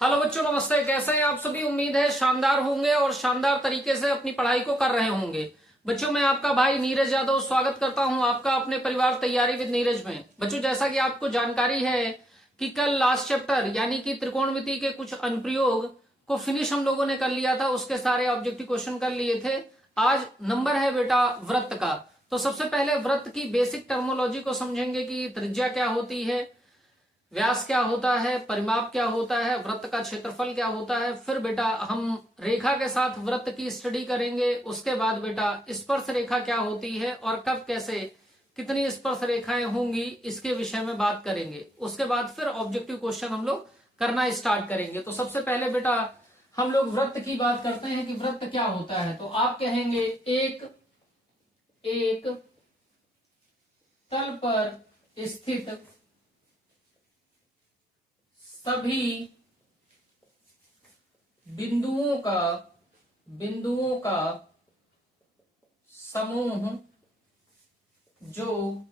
Hello बच्चों, नमस्ते। कैसे हैं आप सभी? उम्मीद है शानदार होंगे और शानदार तरीके से अपनी पढ़ाई को कर रहे होंगे। बच्चों, मैं आपका भाई नीरज यादव स्वागत करता हूं आपका अपने परिवार तैयारी विद नीरज में। बच्चों, जैसा कि आपको जानकारी है कि कल लास्ट चैप्टर यानी कि त्रिकोणमिति के कुछ अनुप्रयोग को फिनिश हम लोगों ने कर लिया था, उसके सारे ऑब्जेक्टिव क्वेश्चन कर लिए थे। आज नंबर है बेटा वृत्त का। तो सबसे पहले वृत्त की बेसिक टर्मोलॉजी को समझेंगे कि त्रिज्या क्या होती है, व्यास क्या होता है, परिमाप क्या होता है, वृत्त का क्षेत्रफल क्या होता है। फिर बेटा हम रेखा के साथ वृत्त की स्टडी करेंगे। उसके बाद बेटा स्पर्श रेखा क्या होती है और कब कैसे कितनी स्पर्श रेखाएं होंगी, इसके विषय में बात करेंगे। उसके बाद फिर ऑब्जेक्टिव क्वेश्चन हम लोग करना स्टार्ट करेंगे। तो सबसे पहले बेटा हम लोग वृत्त की बात करते हैं कि वृत्त क्या होता है। तो आप कहेंगे एक तल पर स्थित सभी बिंदुओं का समूह जो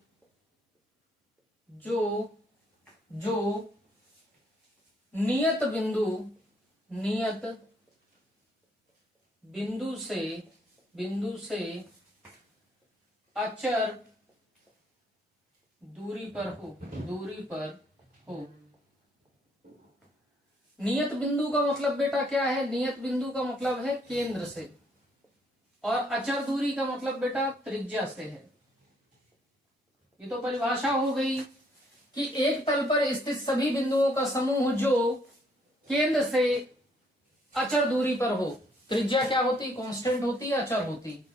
नियत बिंदु से अचर दूरी पर हो। नियत बिंदु का मतलब बेटा क्या है? नियत बिंदु का मतलब है केंद्र से, और अचर दूरी का मतलब बेटा त्रिज्या से है। ये तो परिभाषा हो गई कि एक तल पर स्थित सभी बिंदुओं का समूह जो केंद्र से अचर दूरी पर हो। त्रिज्या क्या होती? कांस्टेंट होती है, अचर होती।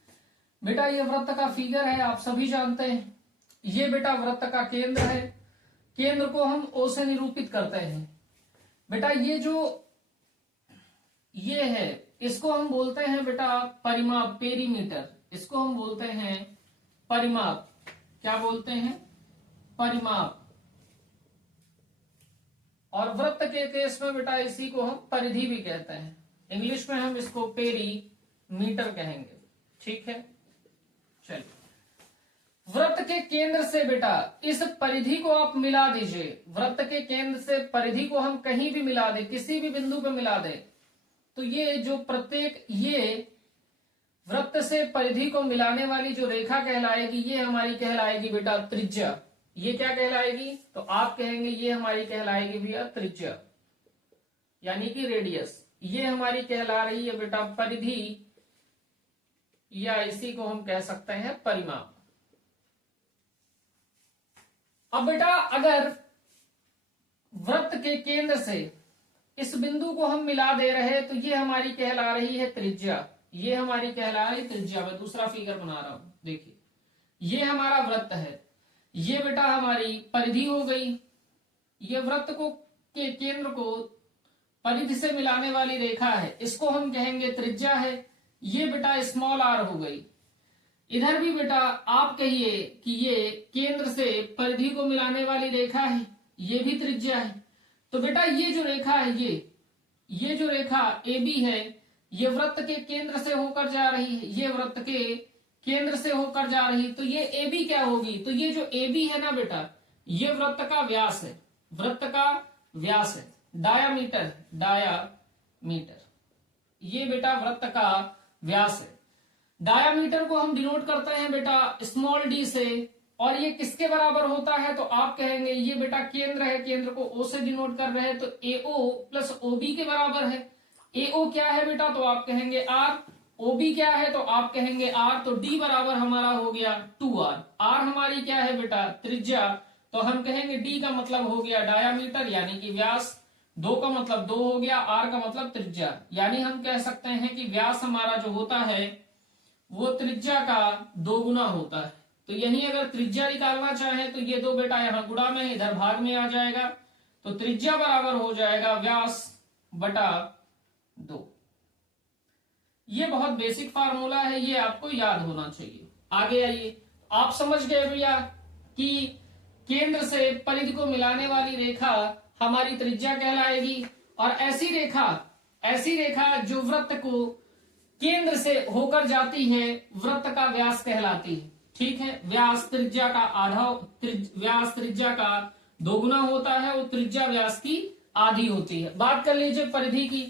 बेटा ये वृत्त का फिगर है, आप सभी जानते हैं। ये बेटा वृत्त का केंद्र है। केंद्र को हम ओ से निरूपित करते हैं। बेटा ये है, इसको हम बोलते हैं बेटा परिमाप, पेरीमीटर। इसको हम बोलते हैं परिमाप। क्या बोलते हैं? परिमाप। और वृत्त के केस में बेटा इसी को हम परिधि भी कहते हैं। इंग्लिश में हम इसको पेरीमीटर कहेंगे। ठीक है, चलिए। वृत्त के केंद्र से बेटा इस परिधि को आप मिला दीजिए। वृत्त के केंद्र से परिधि को हम कहीं भी मिला दें, किसी भी बिंदु पे मिला दें, तो ये जो ये वृत्त से परिधि को मिलाने वाली जो रेखा कहलाएगी, ये हमारी कहलाएगी बेटा त्रिज्या। ये क्या कहलाएगी? तो आप कहेंगे ये हमारी कहलाएगी भैया त्रिज्या, यानी कि रेडियस। ये हमारी कहला रही है बेटा परिधि, या इसी को हम कह सकते हैं परिमाप। अब बेटा अगर वृत्त के केंद्र से इस बिंदु को हम मिला दे रहे हैं, तो ये हमारी कहला रही है त्रिज्या। ये हमारी कहला रही त्रिज्या। मैं दूसरा फिगर बना रहा हूं, देखिए। ये हमारा वृत्त है, ये बेटा हमारी परिधि हो गई। ये वृत्त को के केंद्र को परिधि से मिलाने वाली रेखा है, इसको हम कहेंगे त्रिज्या है। ये बेटा स्मॉल आर हो गई। इधर भी बेटा आप कहिए कि ये केंद्र से परिधि को मिलाने वाली रेखा है, ये भी त्रिज्या है। तो बेटा ये जो रेखा है, ये जो रेखा AB है, ये वृत्त के केंद्र से होकर जा रही है। ये वृत्त के केंद्र से होकर जा रही है, तो ये AB क्या होगी? तो ये जो AB है ना बेटा, ये वृत्त का व्यास है। वृत्त का व्यास है, डायामीटर। ये बेटा वृत्त का व्यास है। डायामीटर को हम डिनोट करते हैं बेटा स्मॉल d से, और ये किसके बराबर होता है? तो आप कहेंगे ये बेटा केंद्र है, केंद्र को O से डिनोट कर रहे हैं, तो AO प्लस OB के बराबर है। AO क्या है बेटा? तो आप कहेंगे R। OB क्या है? तो आप कहेंगे R। तो D बराबर हमारा हो गया 2R। R हमारी क्या है बेटा? त्रिज्या। तो हम कहेंगे D का मतलब हो गया डायामीटर यानी कि व्यास, 2 का मतलब 2 हो गया, R का मतलब त्रिज्या। यानी हम कह सकते हैं कि व्यास हमारा जो होता है वो त्रिज्या का 2 गुना होता है। तो यही अगर त्रिज्या निकालना चाहें तो ये 2 बेटा यहां गुणा में, इधर भाग में आ जाएगा। तो त्रिज्या बराबर हो जाएगा व्यास बटा 2। ये बहुत बेसिक फार्मूला है, ये आपको याद होना चाहिए। आगे आइए, आप समझ गए भैया कि केंद्र से परिधि को मिलाने वाली रेखा हमारी त्रिज्या कहलाएगी, और ऐसी रेखा जो वृत्त को केंद्र से होकर जाती है, वृत्त का व्यास कहलाती है। ठीक है, व्यास त्रिज्या का 2 गुना होता है, वो त्रिज्या व्यास की आधी होती है। बात कर लीजिए परिधि की,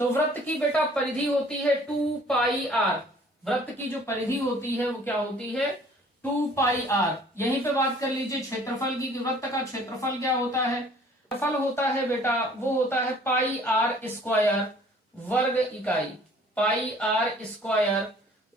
तो वृत्त की बेटा परिधि होती है 2πr। वृत्त की जो परिधि होती है वो क्या होती है 2πr। यहीं पे बात कर लीजिए क्षेत्रफल की, वृत्त का क्षेत्रफल क्या होता है, क्षेत्रफल होता है बेटा वो होता है πr² वर्ग इकाई, πr²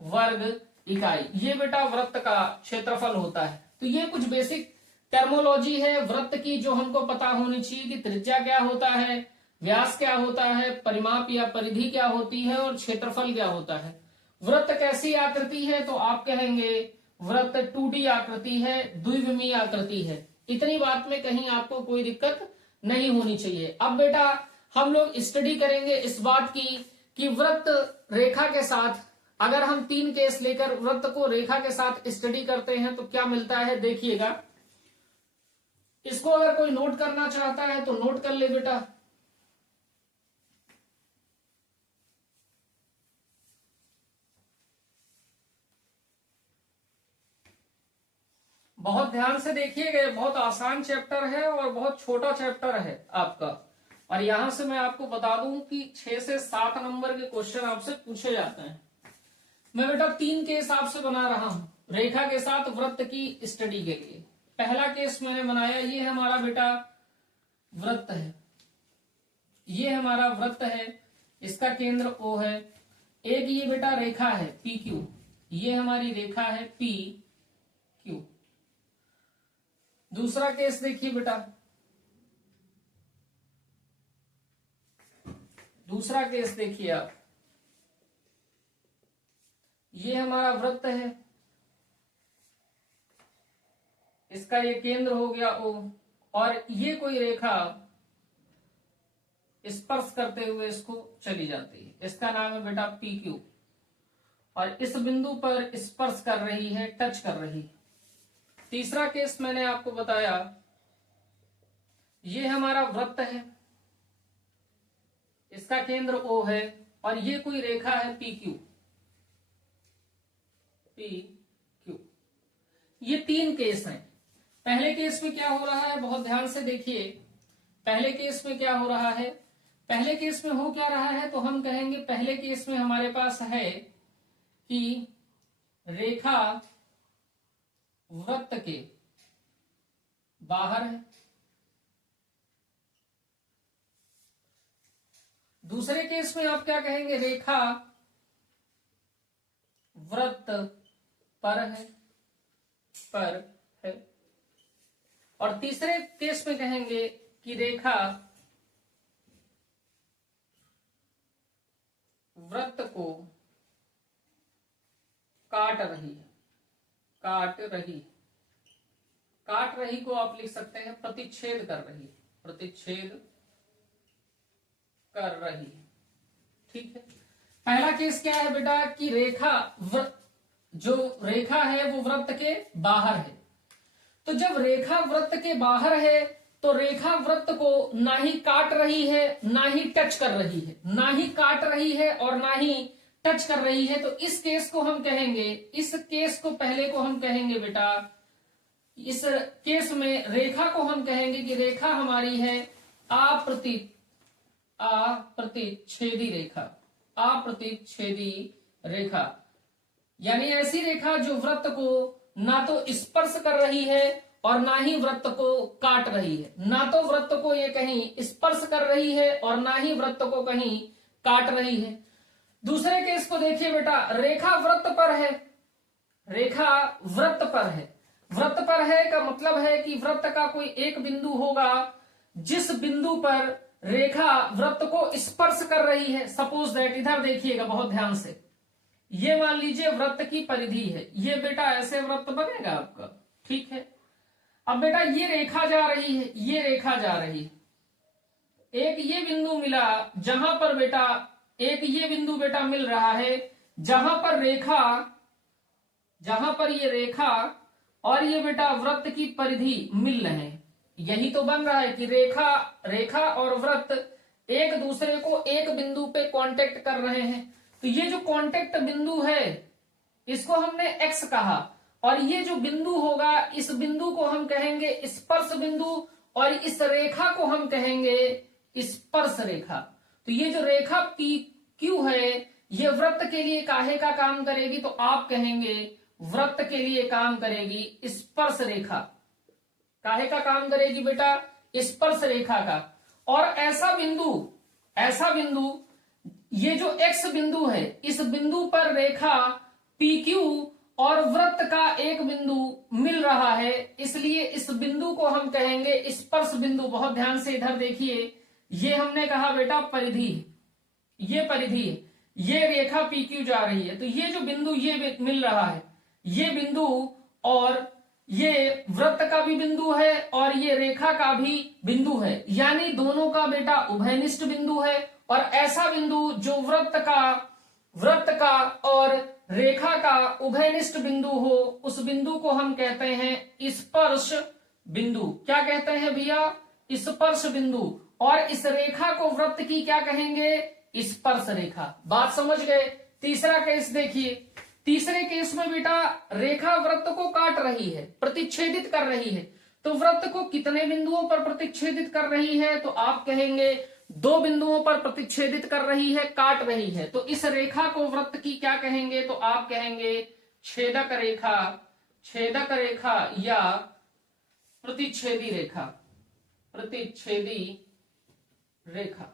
वर्ग इकाई। ये बेटा वृत्त का क्षेत्रफल होता है। तो ये कुछ बेसिक टर्मोलॉजी है वृत्त की जो हमको पता होनी चाहिए कि त्रिज्या क्या होता है, व्यास क्या होता है, परिमाप या परिधि क्या होती है और क्षेत्रफल क्या होता है। वृत्त कैसी आकृति है, तो आप कहेंगे वृत्त 2D आकृति है, द्विविमीय आकृति है। इतनी बात में कहीं आपको कोई दिक्कत नहीं होनी चाहिए। अब बेटा हम लोग स्टडी करेंगे इस बात की कि वृत्त रेखा के साथ, अगर हम 3 केस लेकर वृत्त को रेखा के साथ स्टडी करते हैं तो क्या मिलता है, देखिएगा। इसको अगर कोई नोट करना चाहता है तो नोट कर ले बेटा। बहुत ध्यान से देखिएगा, बहुत आसान चैप्टर है और बहुत छोटा चैप्टर है आपका। और यहां से मैं आपको बता दूं कि 6 से 7 नंबर के क्वेश्चन आपसे पूछे जाते हैं। मैं बेटा 3 केस आपसे बना रहा हूं रेखा के साथ वृत्त की स्टडी के लिए। पहला केस मैंने बनाया, ये हमारा बेटा वृत्त है, ये हमारा वृत्त है, इसका केंद्र O है। एक ये बेटा रेखा है PQ, ये हमारी रेखा है PQ। दूसरा केस देखिए बेटा, दूसरा केस देखिए आप, ये हमारा वृत्त है, इसका ये केंद्र हो गया O, और ये कोई रेखा स्पर्श करते हुए इसको चली जाती है, इसका नाम है बेटा PQ, और इस बिंदु पर स्पर्श कर रही है, टच कर रही है। तीसरा केस मैंने आपको बताया, ये हमारा वृत्त है, इसका केंद्र O है, और ये कोई रेखा है PQ। ये 3 केस हैं। पहले केस में क्या हो रहा है, बहुत ध्यान से देखिए। पहले केस में क्या हो रहा है, पहले केस में हो क्या रहा है, तो हम कहेंगे पहले केस में हमारे पास है कि रेखा वृत्त के बाहर है। दूसरे केस में आप क्या कहेंगे, रेखा वृत्त पर है। और तीसरे केस में कहेंगे कि रेखा वृत्त को काट रही है, काट रही को आप लिख सकते हैं प्रतिच्छेद कर रही है, प्रतिच्छेद कर रही है। ठीक है। पहला केस क्या है बेटा कि रेखा जो रेखा है वो वृत्त के बाहर है। तो जब रेखा वृत्त के बाहर है तो रेखा वृत्त को ना ही काट रही है ना ही टच कर रही है, ना ही काट रही है और ना ही टच कर रही है। तो इस केस को हम कहेंगे, इस केस को पहले को हम कहेंगे बेटा, इस केस में रेखा को हम कहेंगे कि रेखा हमारी है अप्रतिच्छेदी रेखा, अप्रतिच्छेदी रेखा, यानी ऐसी रेखा जो वृत्त को ना तो स्पर्श कर रही है और ना ही वृत्त को काट रही है, ना तो वृत्त को ये कहीं स्पर्श कर रही है और ना ही वृत्त को कहीं काट रही है। दूसरे केस को देखिए बेटा, रेखा वृत्त पर है, रेखा वृत्त पर है। वृत्त पर है का मतलब है कि वृत्त का कोई एक बिंदु होगा जिस बिंदु पर रेखा वृत्त को स्पर्श कर रही है। सपोज दैट, इधर देखिएगा बहुत ध्यान से, ये मान लीजिए वृत्त की परिधि है, ये बेटा ऐसे वृत्त बनेगा आपका। ठीक है। अब बेटा ये रेखा जा रही है, ये रेखा जा रही है, एक ये बिंदु मिला जहां पर बेटा, एक ये बिंदु बेटा मिल रहा है जहां पर रेखा, जहां पर ये रेखा और ये बेटा वृत्त की परिधि मिल रहे हैं। यही तो बन रहा है कि रेखा और वृत्त एक दूसरे को एक बिंदु पे कांटेक्ट कर रहे हैं। तो ये जो कांटेक्ट बिंदु है इसको हमने एक्स कहा, और ये जो बिंदु होगा इस बिंदु को हम कहेंगे स्पर्श बिंदु, और इस रेखा को हम कहेंगे स्पर्श रेखा। तो ये जो रेखा पी क्यू है ये वृत्त के लिए काहे का काम करेगी, तो आप कहेंगे वृत्त के लिए काम करेगी स्पर्श रेखा। काहे का काम करेगी बेटा, स्पर्श रेखा का। और ऐसा बिंदु ये जो एक्स बिंदु है इस बिंदु पर रेखा PQ और वृत्त का एक बिंदु मिल रहा है, इसलिए इस बिंदु को हम कहेंगे स्पर्श बिंदु। बहुत ध्यान से इधर देखिए, ये हमने कहा बेटा परिधि, ये परिधि है, ये रेखा PQ जा रही है, तो ये जो बिंदु ये मिल रहा है ये बिंदु और ये वृत्त का भी बिंदु है और ये रेखा का भी बिंदु है, यानी दोनों का बेटा उभयनिष्ठ बिंदु है। और ऐसा बिंदु जो वृत्त का और रेखा का उभयनिष्ठ बिंदु हो उस बिंदु को हम कहते हैं स्पर्श बिंदु। क्या कहते हैं भैया, स्पर्श बिंदु। और इस रेखा को वृत्त की क्या कहेंगे, स्पर्श रेखा। बात समझ गए। तीसरा केस देखिए, तीसरे केस में बेटा रेखा वृत्त को काट रही है, प्रतिच्छेदित कर रही है। तो वृत्त को कितने बिंदुओं पर प्रतिच्छेदित कर रही है, तो आप कहेंगे 2 बिंदुओं पर प्रतिच्छेदित कर रही है, काट रही है। तो इस रेखा को वृत्त की क्या कहेंगे, तो आप कहेंगे छेदक रेखा या प्रतिच्छेदी रेखा।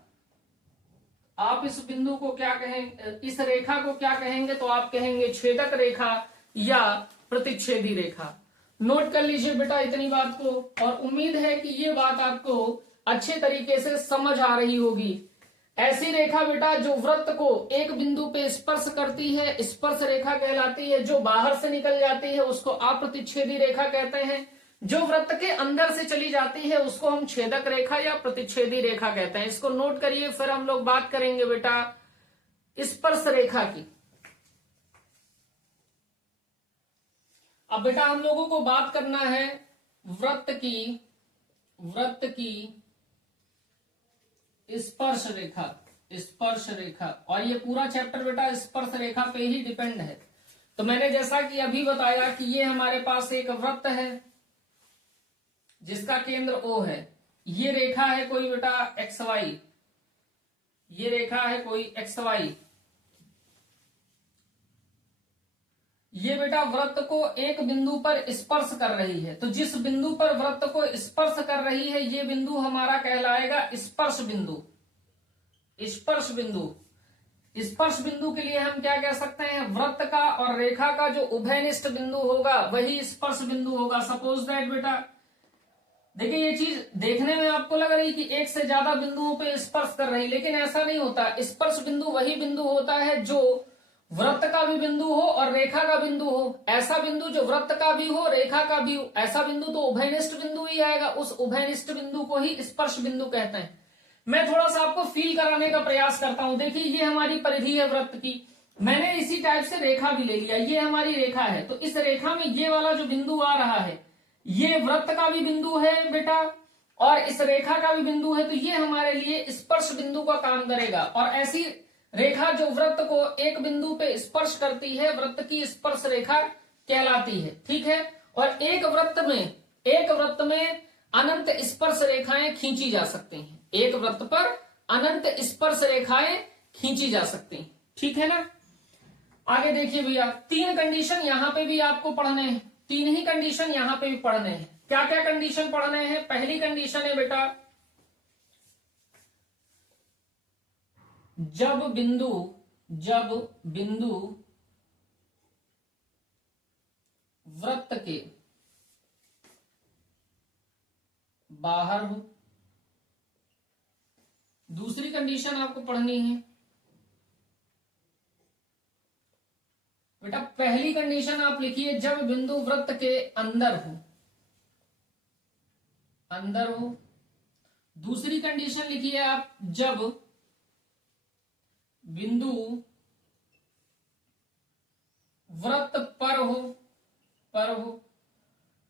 आप इस बिंदु को क्या कहेंगे, इस रेखा को क्या कहेंगे, तो आप कहेंगे छेदक रेखा या प्रतिच्छेदी रेखा। नोट कर लीजिए बेटा इतनी बात को, और उम्मीद है कि ये बात आपको अच्छे तरीके से समझ आ रही होगी। ऐसी रेखा बेटा जो वृत्त को एक बिंदु पे स्पर्श करती है स्पर्श रेखा कहलाती है, जो बाहर से निकल जाती है उसको अप्रतिच्छेदी रेखा कहते हैं, जो वृत्त के अंदर से चली जाती है उसको हम छेदक रेखा या प्रतिच्छेदी रेखा कहते हैं। इसको नोट करिए, फिर हम लोग बात करेंगे बेटा स्पर्श रेखा की। अब बेटा हम लोगों को बात करना है वृत्त की स्पर्श रेखा। और ये पूरा चैप्टर बेटा स्पर्श रेखा पे ही डिपेंड है। तो मैंने जैसा कि अभी बताया कि ये हमारे पास एक वृत्त है जिसका केंद्र O है, ये रेखा है कोई बेटा XY, ये रेखा है कोई XY। ये बेटा वृत्त को एक बिंदु पर स्पर्श कर रही है, तो जिस बिंदु पर वृत्त को स्पर्श कर रही है ये बिंदु हमारा कहलाएगा स्पर्श बिंदु। स्पर्श बिंदु के लिए हम क्या कह सकते हैं, वृत्त का और रेखा का जो उभयनिष्ठ बिंदु होगा वही स्पर्श बिंदु होगा। सपोज दैट बेटा देखिए, ये चीज देखने में आपको लग रही कि एक से ज्यादा बिंदुओं पे स्पर्श कर रही, लेकिन ऐसा नहीं होता। स्पर्श बिंदु वही बिंदु होता है जो वृत्त का भी बिंदु हो और रेखा का बिंदु हो। ऐसा बिंदु जो वृत्त का भी हो रेखा का भी हो, ऐसा बिंदु तो उभयनिष्ठ बिंदु ही आएगा। उस उभयनिष्ठ बिंदु को ही स्पर्श बिंदु कहते हैं। मैं थोड़ा सा आपको फील कराने का प्रयास करता हूं। देखिए ये हमारी परिधि है वृत्त की, मैंने इसी टाइप से रेखा भी ले लिया, ये हमारी रेखा है। तो इस रेखा में ये वाला जो बिंदु आ रहा है ये वृत्त का भी बिंदु है बेटा और इस रेखा का भी बिंदु है, तो ये हमारे लिए स्पर्श बिंदु का काम करेगा। और ऐसी रेखा जो वृत्त को एक बिंदु पे स्पर्श करती है वृत्त की स्पर्श रेखा कहलाती है, ठीक है। और एक वृत्त में अनंत स्पर्श रेखाएं खींची जा सकती हैं, एक वृत्त पर अनंत स्पर्श रेखाएं खींची जा सकती हैं, ठीक है ना। आगे देखिए भैया, 3 कंडीशन यहां पे भी आपको पढ़ने हैं, 3 ही कंडीशन यहां पे भी पढ़ने हैं। क्या क्या कंडीशन पढ़ने हैं, पहली कंडीशन है बेटा जब बिंदु वृत्त के बाहर हो। दूसरी कंडीशन आपको पढ़नी है बेटा, पहली कंडीशन आप लिखिए जब बिंदु वृत्त के अंदर हो। दूसरी कंडीशन लिखिए आप जब बिंदु वृत्त पर हो।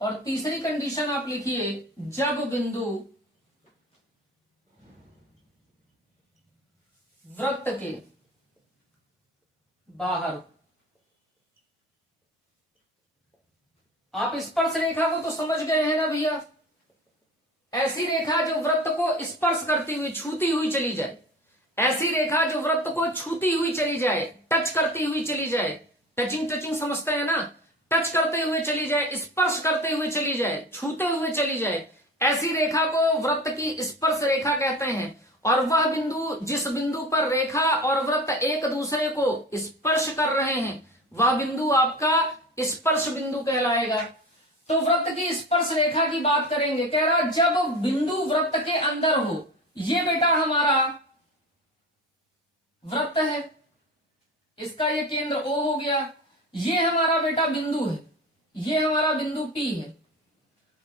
और तीसरी कंडीशन आप लिखिए जब बिंदु वृत्त के बाहर हो। आप स्पर्श रेखा को तो समझ गए हैं ना भैया, ऐसी रेखा जो वृत्त को स्पर्श करती हुई छूती हुई चली जाए, ऐसी रेखा जो वृत्त को छूती हुई चली जाए, टच करती हुई चली जाए, टचिंग टचिंग समझते हैं ना, टच करते हुए चली जाए, स्पर्श करते हुए चली जाए, छूते हुए चली जाए, ऐसी रेखा को वृत्त की स्पर्श रेखा कहते हैं। और वह बिंदु जिस बिंदु पर रेखा और वृत्त एक दूसरे को स्पर्श कर रहे हैं वह बिंदु आपका स्पर्श बिंदु कहलाएगा। तो वृत्त की स्पर्श रेखा की बात करेंगे, कह रहा जब बिंदु वृत्त के अंदर हो, ये बेटा हमारा वृत्त है, इसका ये केंद्र O हो गया, ये हमारा बेटा बिंदु है, ये हमारा बिंदु P है।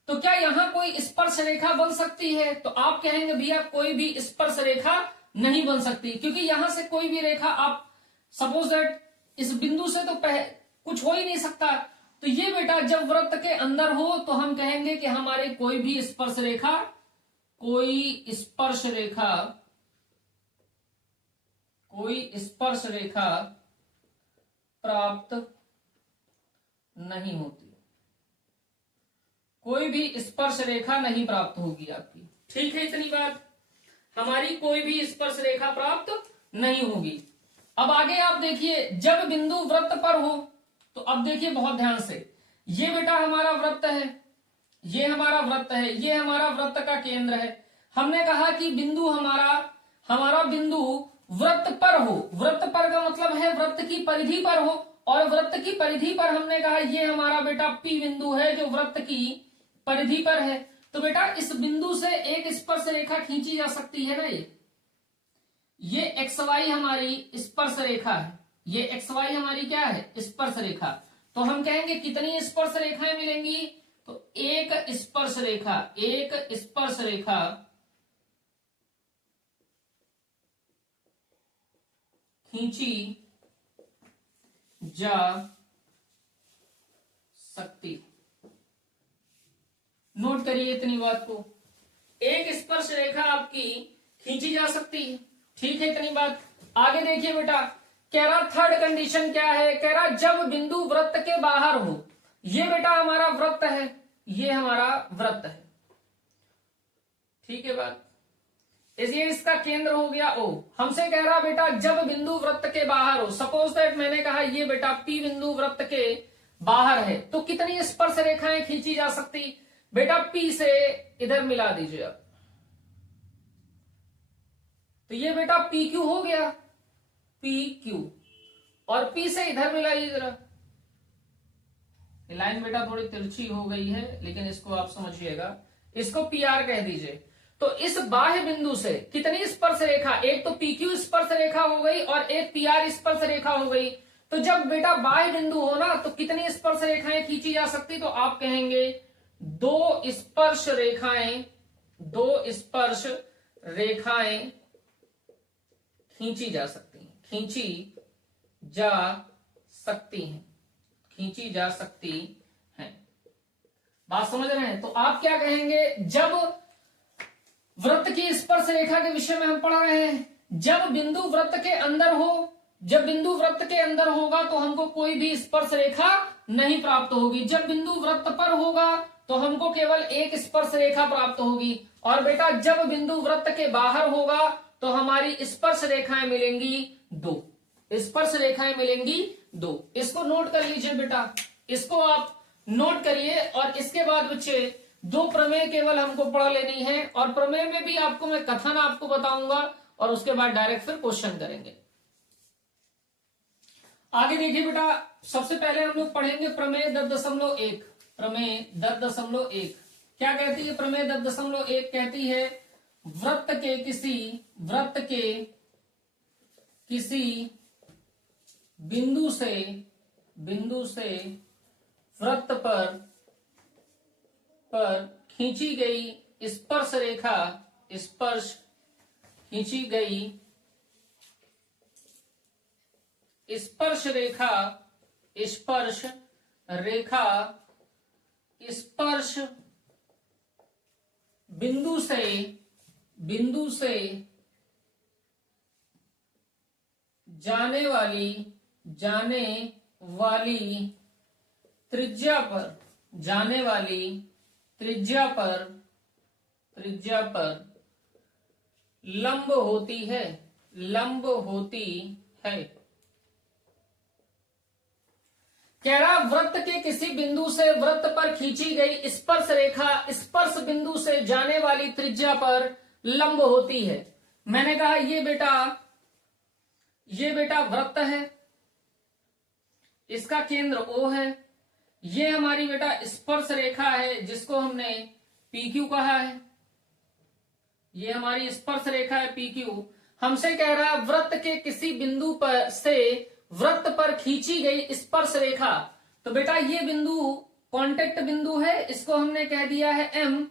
तो क्या यहां कोई स्पर्श रेखा बन सकती है? तो आप कहेंगे भैया कोई भी स्पर्श रेखा नहीं बन सकती, क्योंकि यहां से कोई भी रेखा, आप सपोज दैट इस बिंदु से तो कुछ हो ही नहीं सकता। तो ये बेटा जब वृत्त के अंदर हो तो हम कहेंगे कि हमारे कोई भी स्पर्श रेखा, कोई स्पर्श रेखा, कोई स्पर्श रेखा प्राप्त नहीं होती, कोई भी स्पर्श रेखा नहीं प्राप्त होगी आपकी। ठीक है, इतनी बात, हमारी कोई भी स्पर्श रेखा प्राप्त नहीं होगी। अब आगे आप देखिए, जब बिंदु वृत्त पर हो, तो अब देखिए बहुत ध्यान से, ये बेटा हमारा वृत्त है, ये हमारा वृत्त है, ये हमारा वृत्त का केंद्र है। हमने कहा कि बिंदु हमारा बिंदु वृत्त पर हो, वृत्त पर का मतलब है वृत्त की परिधि पर हो, और वृत्त की परिधि पर हमने कहा ये हमारा बेटा P बिंदु है जो वृत्त की परिधि पर है। तो बेटा इस बिंदु से एक स्पर्श रेखा खींची जा सकती है ना, ये XY हमारी स्पर्श रेखा है, ये XY हमारी क्या है, स्पर्श रेखा। तो हम कहेंगे कितनी स्पर्श रेखाएं मिलेंगी? तो एक स्पर्श रेखा, एक स्पर्श रेखा खींची जा सकती। नोट करिए इतनी बात को, एक स्पर्श रेखा आपकी खींची जा सकती है। ठीक है, इतनी बात। आगे देखिए बेटा, कह रहा थर्ड कंडीशन क्या है, कह रहा जब बिंदु वृत्त के बाहर हो, ये बेटा हमारा वृत्त है, ये हमारा वृत्त है। ठीक है बात, ये इसका केंद्र हो गया O। हमसे कह रहा बेटा जब बिंदु वृत्त के बाहर हो, सपोज दैट मैंने कहा ये बेटा P बिंदु वृत्त के बाहर है, तो कितनी स्पर्श रेखाएं खींची जा सकती? बेटा P से इधर मिला दीजिए आप, तो ये बेटा PQ हो गया, PQ, और P से इधर मिलाइए जरा। लाइन बेटा थोड़ी तिरछी हो गई है, लेकिन इसको आप समझिएगा, इसको PR कह दीजिए। तो इस बाह्य बिंदु से कितनी स्पर्श रेखा, एक तो PQ स्पर्श रेखा हो गई और एक PR स्पर्श रेखा हो गई। तो जब बेटा बाह्य बिंदु हो ना, तो कितनी स्पर्श रेखाएं खींची जा सकती? तो आप कहेंगे दो स्पर्श रेखाएं, दो स्पर्श रेखाएं खींची जा सकती हैं, खींची जा सकती हैं, खींची जा सकती हैं। बात समझ रहे हैं? तो आप क्या कहेंगे, जब वृत्त की स्पर्श रेखा के विषय में हम पढ़ रहे हैं, जब बिंदु वृत्त के अंदर हो, जब बिंदु वृत्त के अंदर होगा तो हमको कोई भी स्पर्श रेखा नहीं प्राप्त होगी। जब बिंदु वृत्त पर होगा तो हमको केवल एक स्पर्श रेखा प्राप्त होगी। और बेटा जब बिंदु वृत्त के बाहर होगा तो हमारी स्पर्श रेखाएं मिलेंगी दो, स्पर्श रेखाएं मिलेंगी दो। इसको नोट कर लीजिए बेटा, इसको आप नोट करिए। और इसके बाद बच्चे दो प्रमेय केवल हमको पढ़ लेनी है, और प्रमेय में भी आपको मैं कथन आपको बताऊंगा, और उसके बाद डायरेक्ट फिर क्वेश्चन करेंगे। आगे देखिए बेटा, सबसे पहले हम लोग पढ़ेंगे प्रमेय 10.1। प्रमेय 10.1 क्या कहती है? प्रमेय 10.1 कहती है वृत्त के किसी बिंदु से वृत्त पर खींची गई स्पर्श रेखा, खींची गई स्पर्श बिंदु से जाने वाली त्रिज्या पर त्रिज्या पर लंब होती है, लंब होती है। कह रहा वृत्त के किसी बिंदु से वृत्त पर खींची गई स्पर्श रेखा स्पर्श बिंदु से जाने वाली त्रिज्या पर लंब होती है। मैंने कहा ये बेटा वृत्त है, इसका केंद्र O है, ये हमारी बेटा स्पर्श रेखा है जिसको हमने PQ कहा है, ये हमारी स्पर्श रेखा है PQ। हमसे कह रहा है वृत्त के किसी बिंदु पर से वृत्त पर खींची गई स्पर्श रेखा। तो बेटा ये बिंदु कांटेक्ट बिंदु है, इसको हमने कह दिया है M।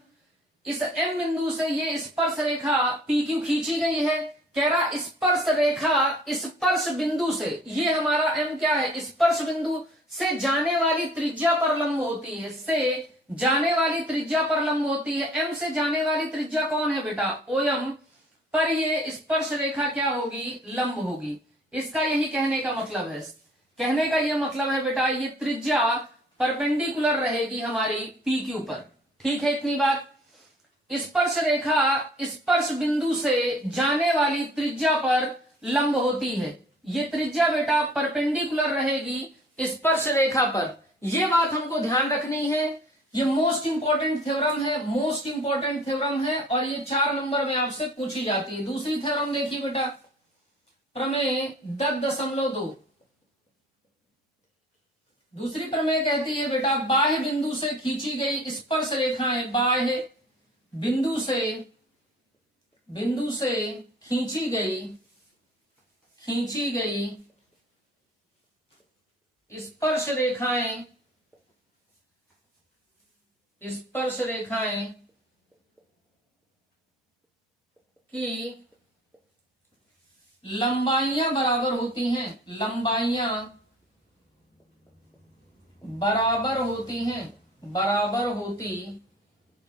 इस M बिंदु से ये स्पर्श रेखा PQ खींची गई है। कह रहा स्पर्श रेखा स्पर्श बिंदु से, ये हमारा M क्या है, स्पर्श बिंदु से जाने वाली त्रिज्या पर लंब होती है, से जाने वाली त्रिज्या पर लंब होती है। M से जाने वाली त्रिज्या कौन है बेटा, OM पर ये स्पर्श रेखा क्या होगी, लंब होगी। इसका यही कहने का मतलब है, कहने का यह मतलब है बेटा ये त्रिज्या परपेंडिकुलर रहेगी हमारी PQ पर। ठीक है, इतनी बात। स्पर्श रेखा स्पर्श बिंदु से जाने वाली त्रिज्या पर लंब होती है, ये त्रिज्या बेटा परपेंडिकुलर रहेगी स्पर्श रेखा पर। ये बात हमको ध्यान रखनी है, ये मोस्ट इंपॉर्टेंट थ्योरम है, मोस्ट इंपॉर्टेंट थ्योरम है और ये 4 नंबर में आपसे पूछी जाती है। दूसरी थ्योरम देखिए बेटा, प्रमेय 10.2। दूसरी प्रमेय कहती है बेटा बाह्य बिंदु से खींची गई स्पर्श रेखाएं, बाह्य बिंदु से खींची गई स्पर्श रेखाएं की लंबाइयां बराबर होती हैं, लंबाइयां बराबर होती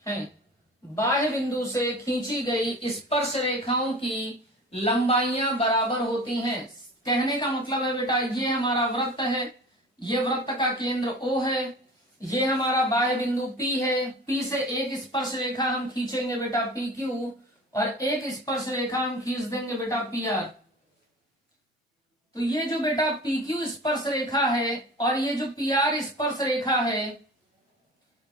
हैं। बाह्य बिंदु से खींची गई स्पर्श रेखाओं की लंबाइयां बराबर होती हैं। कहने का मतलब है बेटा ये हमारा वृत्त है, ये वृत्त का केंद्र O है, ये हमारा बाह्य बिंदु P है, P से एक स्पर्श रेखा हम खींचेंगे बेटा PQ और एक स्पर्श रेखा हम खींच देंगे बेटा PR। तो ये जो बेटा PQ स्पर्श रेखा है और ये जो PR स्पर्श रेखा है,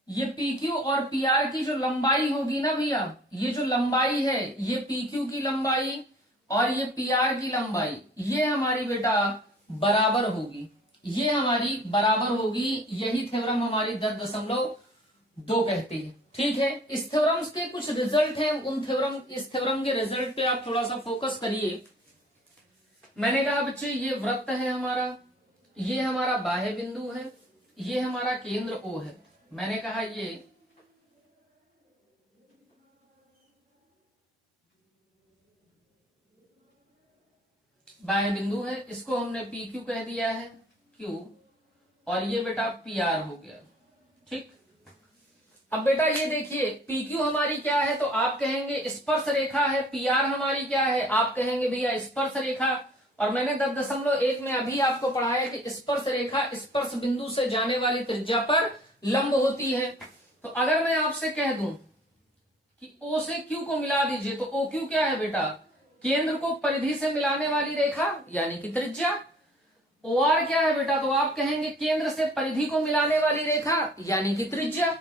ये PQ और PR की जो लंबाई होगी ना भैया, ये जो लंबाई है ये PQ की लंबाई और ये PR की लंबाई, ये हमारी बेटा बराबर होगी, ये हमारी बराबर होगी। यही थ्योरम हमारी 10.2 कहती है। ठीक है, इस थ्योरम्स के कुछ रिजल्ट हैं, इस थ्योरम के रिजल्ट पे आप थोड़ा सा फोकस करिए। मैंने कहा बच्चे ये वृत्त है हमारा, ये हमारा बाह्य बिंदु है, ये हमारा केंद्र O है। मैंने कहा ये बाह्य बिंदु है, इसको हमने PQ कह दिया है Q, और ये बेटा PR हो गया। ठीक, अब बेटा ये देखिए PQ हमारी क्या है, तो आप कहेंगे स्पर्श रेखा है, PR हमारी क्या है, आप कहेंगे भैया स्पर्श रेखा। और मैंने 10.1 में अभी आपको पढ़ाया कि स्पर्श रेखा स्पर्श बिंदु से जाने वाली त्रिज्या पर लंब होती है। तो अगर मैं आपसे कह दूं कि O से Q को मिला दीजिए, तो OQ क्या है बेटा, केंद्र को परिधि से मिलाने वाली रेखा यानी कि त्रिज्या। OR क्या है बेटा, तो आप कहेंगे केंद्र से परिधि को मिलाने वाली रेखा यानी कि त्रिज्या।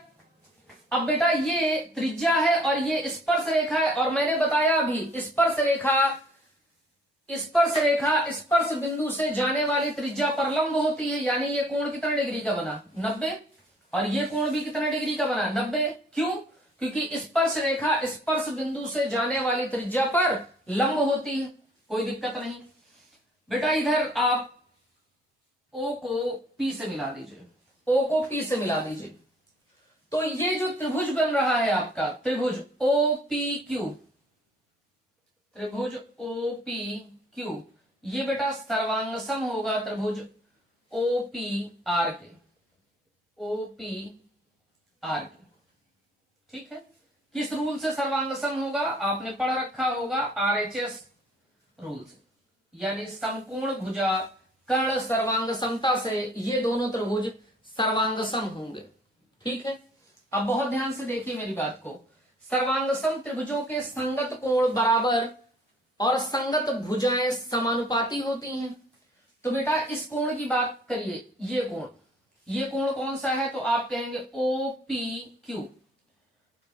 अब बेटा ये त्रिज्या है और ये स्पर्श रेखा है, और मैंने बताया अभी स्पर्श रेखा स्पर्श बिंदु से जाने वाली त्रिज्या पर लंब होती है, यानी ये कोण कितना डिग्री का बना, 90, और ये कोण भी कितना डिग्री का बना, 90। क्यों, क्योंकि स्पर्श रेखा स्पर्श बिंदु से जाने वाली त्रिज्या पर लंब होती है, कोई दिक्कत नहीं। बेटा इधर आप O को P से मिला दीजिए, O को P से मिला दीजिए, तो ये जो त्रिभुज बन रहा है आपका त्रिभुज OPQ, त्रिभुज OPQ, ये बेटा सर्वांगसम होगा त्रिभुज OPR के, OPR के। ठीक है, किस रूल से सर्वांगसम होगा, आपने पढ़ रखा होगा RHS रूल से, यानी समकोण भुजा कर्ण सर्वांग समता से ये दोनों त्रिभुज सर्वांगसम होंगे। ठीक है, अब बहुत ध्यान से देखिए मेरी बात को। सर्वांगसम त्रिभुजों के संगत कोण बराबर और संगत भुजाएं समानुपाती होती हैं। तो बेटा इस कोण की बात करिए, ये कोण कौन सा है? तो आप कहेंगे ओ पी क्यू।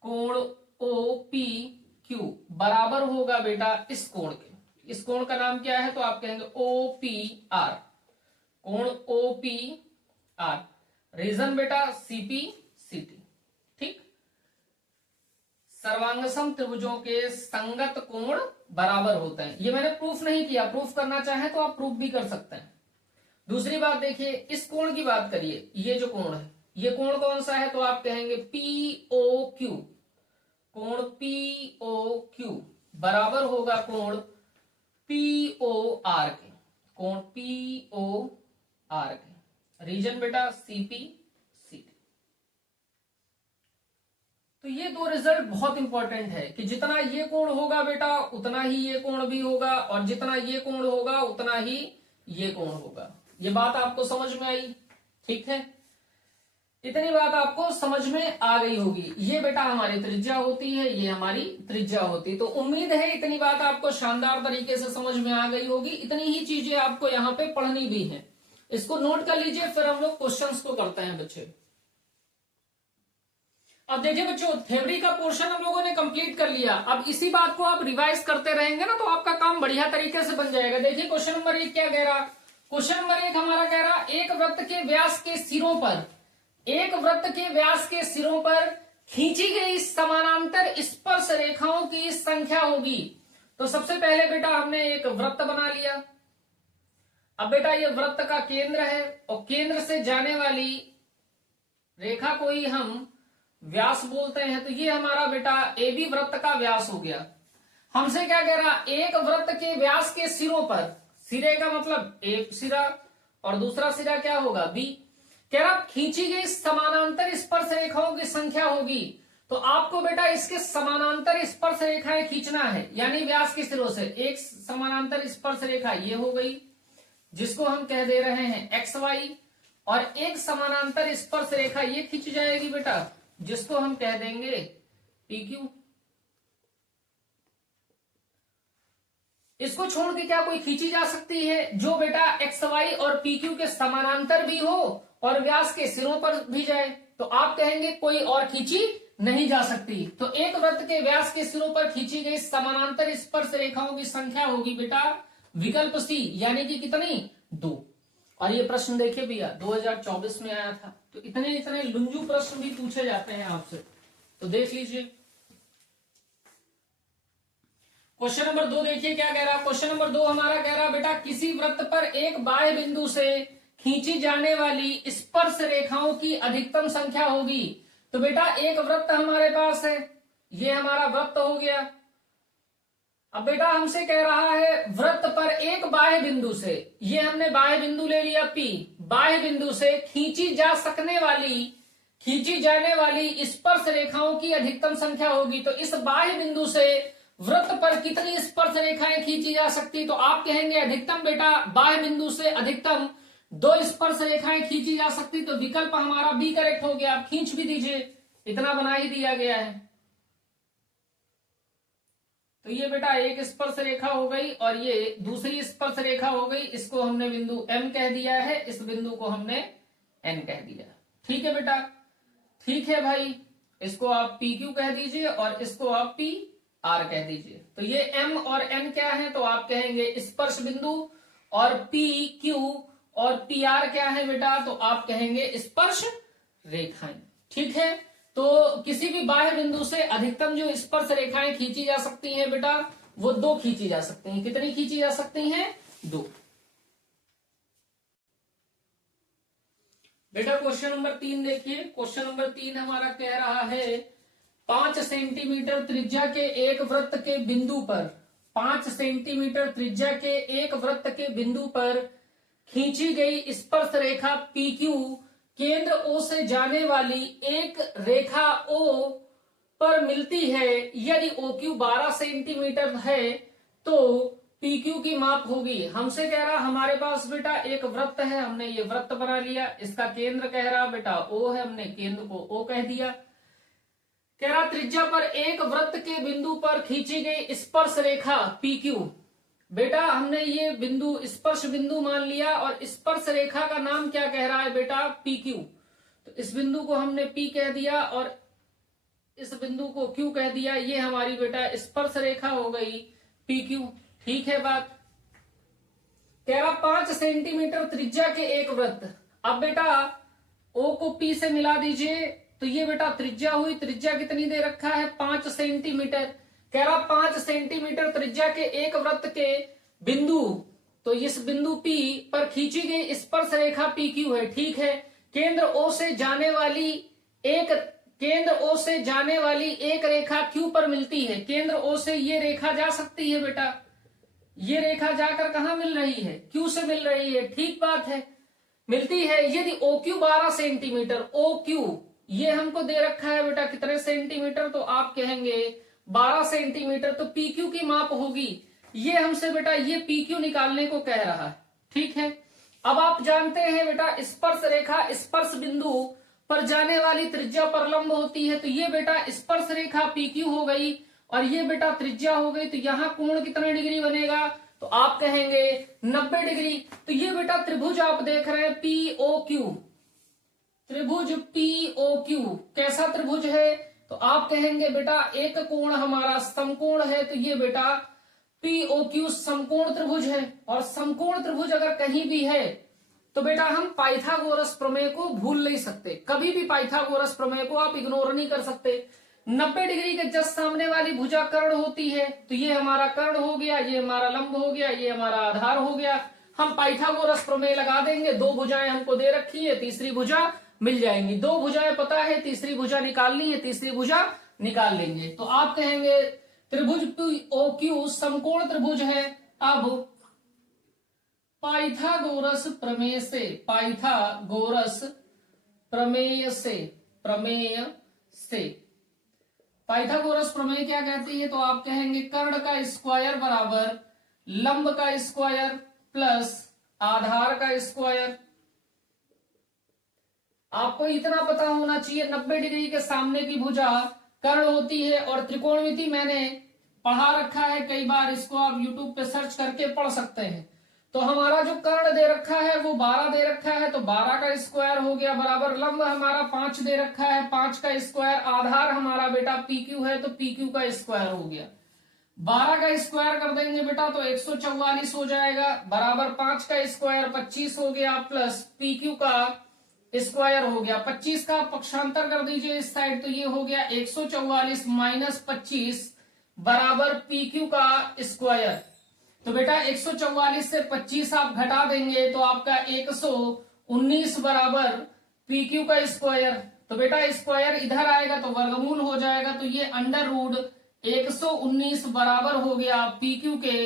कोण ओ पी क्यू बराबर होगा बेटा इस कोण के। इस कोण का नाम क्या है? तो आप कहेंगे ओ पी आर। कोण ओ पी आर, रीजन बेटा सीपी सीटी। ठीक, सर्वांगसम त्रिभुजों के संगत कोण बराबर होते हैं। ये मैंने प्रूफ नहीं किया, प्रूफ करना चाहे तो आप प्रूफ भी कर सकते हैं। दूसरी बात देखिए, इस कोण की बात करिए, ये जो कोण है, ये कोण कौन सा है? तो आप कहेंगे पी ओ क्यू। कोण पी ओ क्यू बराबर होगा कोण पी ओ आर के। कोण पी ओ आर के, रीजन बेटा सीपी सीटी। तो ये दो रिजल्ट बहुत इंपॉर्टेंट है कि जितना ये कोण होगा बेटा उतना ही ये कोण भी होगा, और जितना ये कोण होगा उतना ही ये कोण होगा। ये बात आपको समझ में आई? ठीक है, इतनी बात आपको समझ में आ गई होगी। ये बेटा हमारी त्रिज्या होती है, ये हमारी त्रिज्या होती है। तो उम्मीद है इतनी बात आपको शानदार तरीके से समझ में आ गई होगी। इतनी ही चीजें आपको यहाँ पे पढ़नी भी है, इसको नोट कर लीजिए, फिर हम लोग क्वेश्चंस को करते हैं बच्चे। अब देखिए बच्चों, थ्योरी का पोर्शन हम लोगों ने कंप्लीट कर लिया। अब इसी बात को आप रिवाइज करते रहेंगे ना, तो आपका काम बढ़िया तरीके से बन जाएगा। देखिए क्वेश्चन नंबर 1 क्या कह रहा? क्वेश्चन नंबर 1 हमारा कह रहा एक वृत्त के व्यास के सिरों पर, एक वृत्त के व्यास के सिरों पर खींची गई समानांतर स्पर्श रेखाओं की संख्या होगी। तो सबसे पहले बेटा हमने एक वृत्त बना लिया। अब बेटा ये वृत्त का केंद्र है, और केंद्र से जाने वाली रेखा को ही हम व्यास बोलते हैं। तो ये हमारा बेटा ए बी वृत्त का व्यास हो गया। हमसे क्या कह रहा? एक वृत्त के व्यास के सिरों पर, सिरे का मतलब एक सिरा और दूसरा सिरा क्या होगा? बी। कह रहा खींची गई समानांतर स्पर्श रेखाओं की संख्या होगी। तो आपको बेटा इसके समानांतर स्पर्श रेखाएं खींचना है, यानी व्यास के सिरों से एक समानांतर स्पर्श रेखा ये हो गई, जिसको हम कह दे रहे हैं एक्स वाई, और एक समानांतर स्पर्श रेखा ये खींच जाएगी बेटा, जिसको हम कह देंगे पी क्यू। इसको छोड़ के क्या कोई खींची जा सकती है जो बेटा एक्स वाई और पी क्यू के समानांतर भी हो और व्यास के सिरों पर भी जाए? तो आप कहेंगे कोई और खींची नहीं जा सकती। तो एक वृत्त के व्यास के सिरों पर खींची गई समानांतर स्पर्श रेखाओं की संख्या होगी बेटा विकल्प सी, यानी कि कितनी? 2। और ये प्रश्न देखिए भैया 2024 में आया था। तो इतने इतने लुंजू प्रश्न भी पूछे जाते हैं आपसे, तो देख लीजिए। क्वेश्चन नंबर 2 देखिए क्या कह रहा? क्वेश्चन नंबर 2 हमारा कह रहा बेटा किसी वृत्त पर एक बाह्य बिंदु से खींची जाने वाली स्पर्श रेखाओं की अधिकतम संख्या होगी। तो बेटा एक वृत्त हमारे पास है, ये हमारा वृत्त हो गया। अब बेटा हमसे कह रहा है वृत्त पर एक बाह्य बिंदु से, ये हमने बाह्य बिंदु ले लिया पी, बाह्य बिंदु से खींची जाने वाली स्पर्श रेखाओं की अधिकतम संख्या होगी। तो इस बाह्य बिंदु से वृत्त पर कितनी स्पर्श रेखाएं खींची जा सकती? तो आप कहेंगे अधिकतम बेटा बाह्य बिंदु से अधिकतम 2 स्पर्श रेखाएं खींची जा सकती। तो विकल्प हमारा बी करेक्ट हो गया। आप खींच भी दीजिए, इतना बना ही दिया गया है। तो ये बेटा एक स्पर्श रेखा हो गई और ये दूसरी स्पर्श रेखा हो गई। इसको हमने बिंदु एम कह दिया है, इस बिंदु को हमने एन कह दिया। ठीक है बेटा, ठीक है भाई। इसको आप पी क्यू कह दीजिए और इसको आप पी आर कह दीजिए। तो ये एम और एन क्या है? तो आप कहेंगे स्पर्श बिंदु, और पी क्यू और पी आर क्या है बेटा? तो आप कहेंगे स्पर्श रेखाएं। ठीक है, तो किसी भी बाह्य बिंदु से अधिकतम जो स्पर्श रेखाएं खींची जा सकती हैं बेटा, वो 2 खींची जा सकती हैं। कितनी खींची जा सकती हैं? 2। बेटा क्वेश्चन नंबर 3 देखिए। क्वेश्चन नंबर 3 हमारा कह रहा है 5 सेंटीमीटर त्रिज्या के एक वृत्त के बिंदु पर, 5 सेंटीमीटर त्रिज्या के एक वृत्त के बिंदु पर खींची गई स्पर्श रेखा पी क्यू केंद्र ओ से जाने वाली एक रेखा ओ पर मिलती है। यदि ओ क्यू 12 सेंटीमीटर है तो पी क्यू की माप होगी। हमसे कह रहा हमारे पास बेटा एक वृत्त है, हमने ये वृत्त बना लिया। इसका केंद्र कह रहा बेटा ओ है, हमने केंद्र को ओ कह दिया। कह रहा त्रिज्या पर एक वृत्त के बिंदु पर खींची गई स्पर्श रेखा PQ। बेटा हमने ये बिंदु स्पर्श बिंदु मान लिया और स्पर्श रेखा का नाम क्या कह रहा है बेटा PQ। तो इस बिंदु को हमने P कह दिया और इस बिंदु को Q कह दिया। ये हमारी बेटा स्पर्श रेखा हो गई PQ। ठीक है बात। कह रहा 5 सेंटीमीटर त्रिज्या के एक वृत्त। अब बेटा O को P से मिला दीजिए तो ये बेटा त्रिज्या हुई। त्रिज्या कितनी दे रखा है 5 सेंटीमीटर। कह रहा 5 सेंटीमीटर त्रिज्या के एक वृत्त के बिंदु, तो इस बिंदु P पर खींची गई स्पर्श रेखा PQ है। ठीक है। केंद्र O से जाने वाली एक रेखा Q पर मिलती है। केंद्र O से ये रेखा जा सकती है बेटा। ये रेखा जाकर कहां मिल रही है Q से मिल रही है। ठीक बात है, मिलती है। यदि OQ 12 सेंटीमीटर, OQ ये हमको दे रखा है बेटा कितने सेंटीमीटर, तो आप कहेंगे 12 सेंटीमीटर। तो PQ की माप होगी। ये हमसे बेटा ये PQ निकालने को कह रहा है। ठीक है। अब आप जानते हैं बेटा स्पर्श रेखा स्पर्श बिंदु पर जाने वाली त्रिज्या पर लंब होती है। तो ये बेटा स्पर्श रेखा PQ हो गई और ये बेटा त्रिज्या हो गई। तो यहां कोण कितने डिग्री बनेगा, तो आप कहेंगे 90 डिग्री। तो ये बेटा त्रिभुज आप देख रहे हैं POQ, त्रिभुज POQ कैसा त्रिभुज है, तो आप कहेंगे बेटा एक कोण हमारा समकोण है। तो ये बेटा POQ समकोण त्रिभुज है। और समकोण त्रिभुज अगर कहीं भी है तो बेटा हम पाइथागोरस प्रमेय को भूल नहीं सकते। कभी भी पाइथागोरस प्रमेय को आप इग्नोर नहीं कर सकते। 90 डिग्री के जस्ट सामने वाली भुजा कर्ण होती है। तो ये हमारा कर्ण हो गया, ये हमारा लंब हो गया, ये हमारा आधार हो गया। हम पाइथागोरस प्रमेय लगा देंगे। 2 भुजाएं हमको दे रखी है, तीसरी भुजा मिल जाएंगी। 2 भुजाएं पता है, तीसरी भुजा निकालनी है, तीसरी भुजा निकाल लेंगे। तो आप कहेंगे त्रिभुज POQ समकोण त्रिभुज है। अब पाइथागोरस प्रमेय पाइथागोरस प्रमेय क्या कहती है, तो आप कहेंगे कर्ण का स्क्वायर बराबर लंब का स्क्वायर प्लस आधार का स्क्वायर। आपको इतना पता होना चाहिए 90 डिग्री के सामने की भुजा कर्ण होती है। और त्रिकोणमिति मैंने पढ़ा रखा है कई बार, इसको आप YouTube पे सर्च करके पढ़ सकते हैं। तो हमारा जो कर्ण दे रखा है वो 12 दे रखा है। तो 12 का स्क्वायर हो गया बराबर लंब हमारा 5 दे रखा है, 5 का स्क्वायर। आधार हमारा बेटा PQ है तो PQ का स्क्वायर हो गया। 12 का स्क्वायर कर देंगे बेटा तो 144 हो जाएगा बराबर 5 का स्क्वायर 25 हो गया प्लस PQ का स्क्वायर हो गया। 25 का पक्षांतर कर दीजिए इस साइड, तो ये हो गया 144 माइनस 25 बराबर PQ का स्क्वायर। तो बेटा 144 से 25 आप घटा देंगे तो आपका 119 बराबर PQ का स्क्वायर। तो बेटा स्क्वायर इधर आएगा तो वर्गमूल हो जाएगा। तो ये अंडर रूट 119 बराबर हो गया PQ के।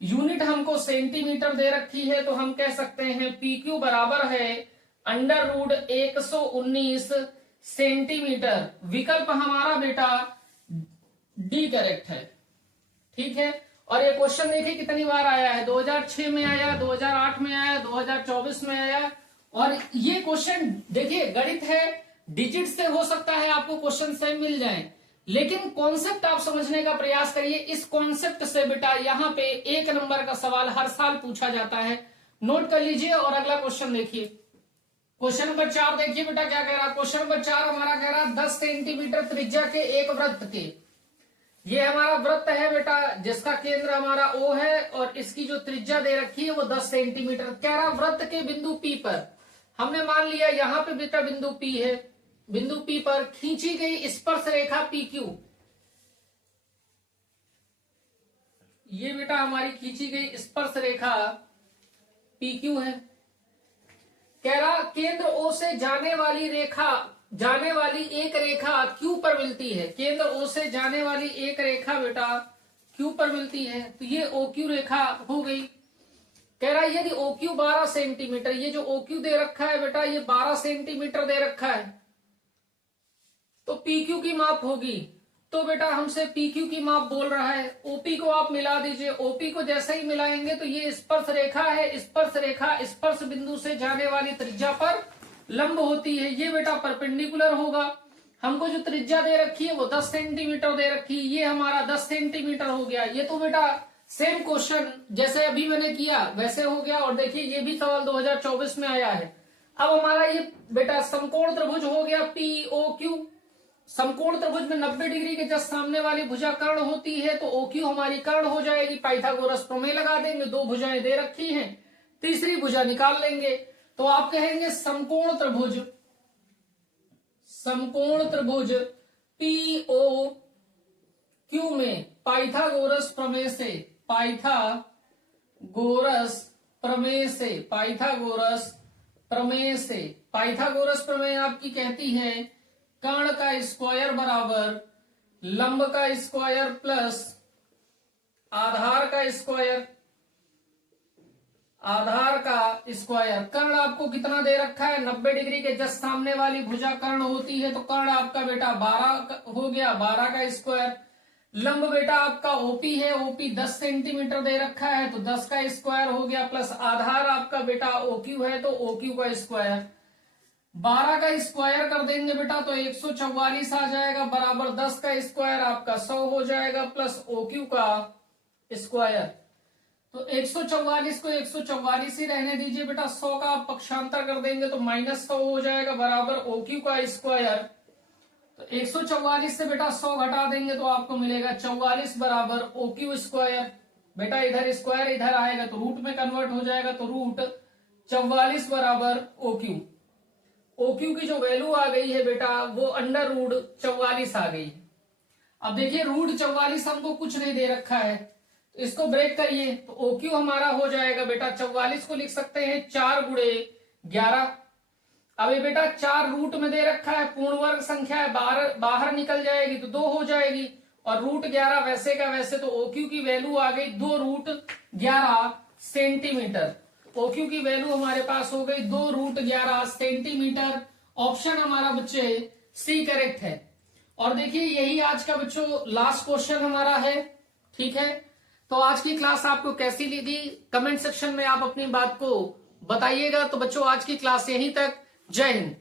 यूनिट हमको सेंटीमीटर दे रखी है तो हम कह सकते हैं PQ बराबर है अंडर रूट 119 सेंटीमीटर। विकल्प हमारा बेटा डी करेक्ट है। ठीक है। और ये क्वेश्चन देखिए कितनी बार आया है, 2006 में आया, 2008 में आया, 2024 में आया। और ये क्वेश्चन देखिए गणित है, डिजिट से हो सकता है आपको क्वेश्चन सेम मिल जाए, लेकिन कॉन्सेप्ट आप समझने का प्रयास करिए। इस कॉन्सेप्ट से बेटा यहाँ पे 1 नंबर का सवाल हर साल पूछा जाता है, नोट कर लीजिए। और अगला क्वेश्चन देखिए, क्वेश्चन नंबर 4 देखिए बेटा क्या कह रहा है। क्वेश्चन नंबर 4 हमारा कह रहा है 10 सेंटीमीटर त्रिज्या के एक वृत्त के, ये हमारा वृत्त है बेटा जिसका केंद्र हमारा O है और इसकी जो त्रिज्या दे रखी है वो 10 सेंटीमीटर। कह रहा वृत्त के बिंदु P पर, हमने मान लिया यहाँ पे बेटा बिंदु P है, बिंदु P पर खींची गई स्पर्श रेखा PQ, ये बेटा हमारी खींची गई स्पर्श रेखा PQ है। कह रहा केंद्र O से जाने वाली एक रेखा Q पर मिलती है। केंद्र O से जाने वाली एक रेखा बेटा Q पर मिलती है, तो ये OQ रेखा हो गई। कह रहा यदि OQ 12 सेंटीमीटर, ये जो OQ दे रखा है बेटा ये 12 सेंटीमीटर दे रखा है, तो PQ की माप होगी। तो बेटा हमसे PQ की माप बोल रहा है, OP को आप मिला दीजिए। OP को जैसे ही मिलाएंगे तो ये स्पर्श रेखा है, स्पर्श रेखा स्पर्श बिंदु से जाने वाली त्रिज्या पर लंब होती है, ये बेटा परपेंडिकुलर होगा। हमको जो त्रिज्या दे रखी है वो 10 सेंटीमीटर दे रखी है, ये हमारा 10 सेंटीमीटर हो गया। ये तो बेटा सेम क्वेश्चन जैसे अभी मैंने किया वैसे हो गया। और देखिए ये भी सवाल 2024 में आया है। अब हमारा ये बेटा समकोण त्रिभुज हो गया POQ। समकोण त्रिभुज में 90 डिग्री के जस्ट सामने वाली भुजा कर्ण होती है, तो OQ हमारी कर्ण हो जाएगी। पाइथागोरस प्रमेय लगा देंगे, दो भुजाएं दे रखी हैं, तीसरी भुजा निकाल लेंगे। तो आप कहेंगे समकोण त्रिभुज POQ में पाइथागोरस प्रमेय से पाइथागोरस प्रमेय आपकी कहती है कर्ण का स्क्वायर बराबर लंब का स्क्वायर प्लस आधार का स्क्वायर। कर्ण आपको कितना दे रखा है, 90 डिग्री के जस्ट सामने वाली भुजा कर्ण होती है, तो कर्ण आपका बेटा 12 हो गया, 12 का स्क्वायर। लंब बेटा आपका OP है, OP 10 सेंटीमीटर दे रखा है, तो 10 का स्क्वायर हो गया, प्लस आधार आपका बेटा OQ है, तो OQ का स्क्वायर। 12 का स्क्वायर कर देंगे बेटा तो 144 आ जाएगा, बराबर 10 का स्क्वायर आपका 100 हो जाएगा, प्लस OQ का स्क्वायर। तो 144 को 144 ही रहने दीजिए बेटा, 100 का आप पक्षांतर कर देंगे तो -100 हो जाएगा, बराबर OQ का स्क्वायर। तो 144 से बेटा 100 घटा देंगे तो आपको मिलेगा 44 बराबर OQ स्क्वायर। बेटा इधर स्क्वायर इधर आएगा तो रूट में कन्वर्ट हो जाएगा, तो रूट 44 बराबर OQ की जो वैल्यू आ गई है बेटा वो अंडर रूट 44 आ गई। अब देखिए रूट 44 हमको कुछ नहीं दे रखा है, तो इसको ब्रेक करिए तो OQ हमारा हो जाएगा बेटा 44 को लिख सकते हैं 4 गुणे 11। अब ये बेटा 4 रूट में दे रखा है, पूर्ण वर्ग संख्या है, बाहर निकल जाएगी तो 2 हो जाएगी, और रूट 11 वैसे का वैसे, तो OQ की वैल्यू आ गई 2 रूट 11 सेंटीमीटर। OQ की वैल्यू हमारे पास हो गई 2 रूट 11 सेंटीमीटर। ऑप्शन हमारा बच्चे C करेक्ट है। और देखिए यही आज का बच्चों लास्ट क्वेश्चन हमारा है, ठीक है। तो आज की क्लास आपको कैसी लगी कमेंट सेक्शन में आप अपनी बात को बताइएगा। तो बच्चों आज की क्लास यहीं तक, जय हिंद।